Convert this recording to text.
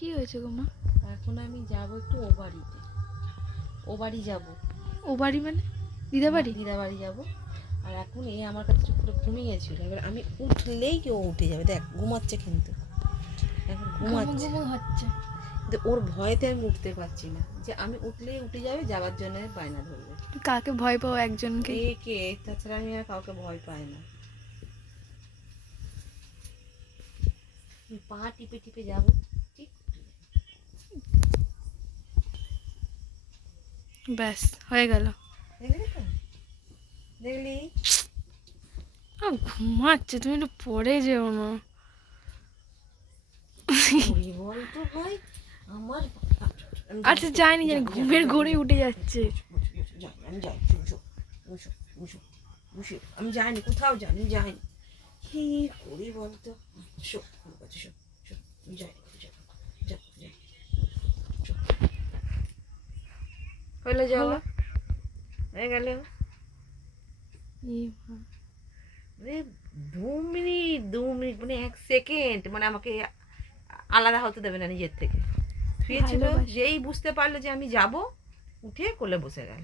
কি হয়েছে গো মা? এখন আমি যাব একটু ও বাড়িতে, ও বাড়ি যাবো। ও বাড়ি মানে? দিদা বাড়ি? দিদা বাড়ি যাবো। আর এখন এ আমার কাছে চুপ করে ঘুমিয়েছিল, এবার আমি উঠলেই কেউ উঠে যাবে। দেখ ঘুমাচ্ছে, কিন্তু এখন ঘুমাচ্ছে, হচ্ছে। কিন্তু ওর ভয়তে আমি উঠতে পারছি না, যে আমি উঠলেই উঠে যাবে, যাওয়ার জন্য বায়না ধরবে। কাকে ভয় পাও একজনকে? কে, তাছাড়া আমি আর কাউকে ভয় পাই না। পা টিপে টিপে যাবো, ঠিক ব্যাস হয়ে গেল। দেখলি তো, দেখলি? ঘুমাচ্ছে, তুমি একটু পরে যেও না। বল তো ভাই আমার। আচ্ছা যাইনি, জানি ঘুমের ঘোরে উঠে যাচ্ছে। আমি যাই, আমি যাইনি, কোথাও যাইনি, যাইনি। কি করি বলতো? হলো যাওয়া হয়ে গেল। 2 মিনিট মানে 1 সেকেন্ড, মানে আমাকে আলাদা হতে দেবে না নিজের থেকে। শুয়েছিল, যেই বুঝতে পারলো যে আমি যাব, উঠে কোলে বসে গেল।